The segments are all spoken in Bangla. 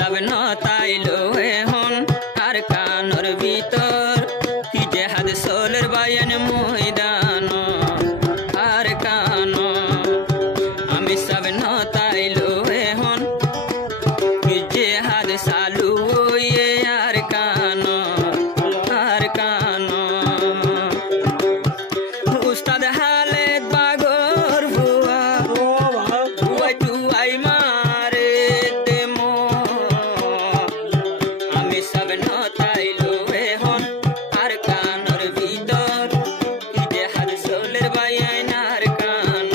সব নতাইলো এখন আর কানর ভিতর কি যে হাদ সোলের বায়ান ময়দান আর কান আমি সব নতাইলো এখন কি যে হাদ সালু আর কান উস্তাদ হালেদ বাগর বুয়া বুয়াই টুয়াই মারে দেমো আমি সব নতাইলো এখন আর কানর ভিতর কি যে হাদ সোলের বায়ান আর কান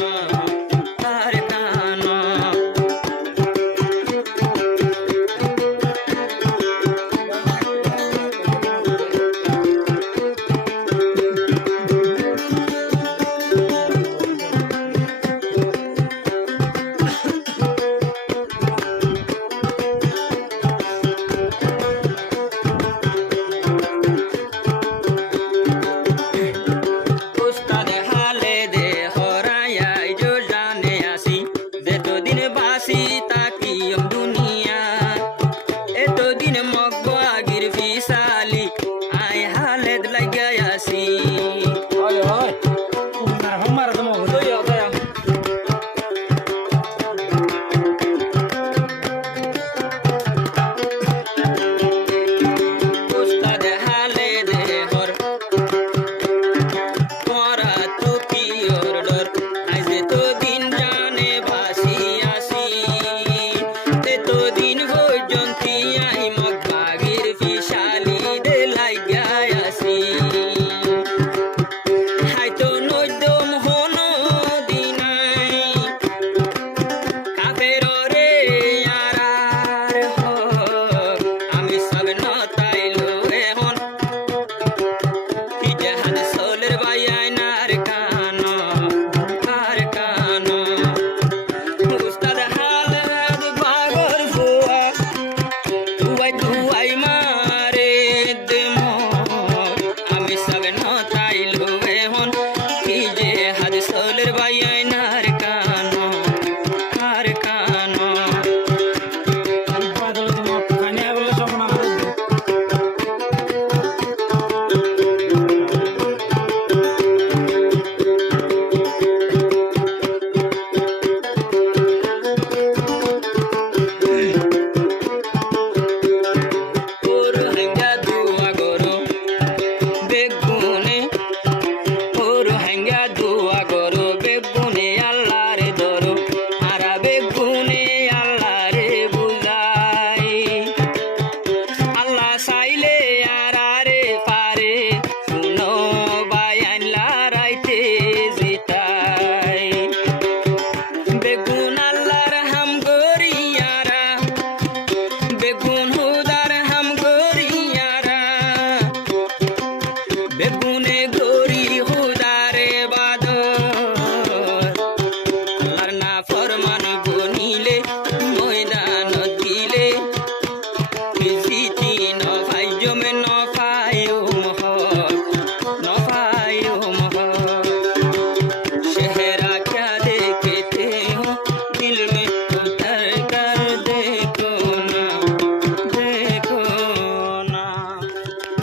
উস্তাদ হালেদে হরায়াই জো জানে আসি যেতদিন বাসি তাকিয়ম দুনিয়া এতদিন মগবাগির ফিসালি আই হালেদ লাগাই আসি উস্তাদ হালেদে হর তোরা তো কি ওর ডর আজ এতদিন জানে বাসি আসি এতদিন পর্যন্ত আই মগবাগির ফিসালি দে লাগাই আসি হাইতো নদম হনো দিনাই কাফের রে আরার হক আমি সব নতাইলো এখন কি যে হাদ সোলের বায়ান আর কান উস্তাদ হালেদ বাগর বুয়া বুয়াই টুয়াই মারে দেমো আমি সব নতাইলো এখন কি যে হাদ সোলের বায়ান আর কান ওর হাঙ্গা দুয়া গরো বেগুনে ওর হাঙ্গা দুয়া গরো বেগুনে আল্লাহরে ধরো আরা বেগুনে আল্লাহরে বুঝাই আল্লাহ চাইলে আরারে পারে শুনো বায়ান লারাইতে জিতাই বেগুন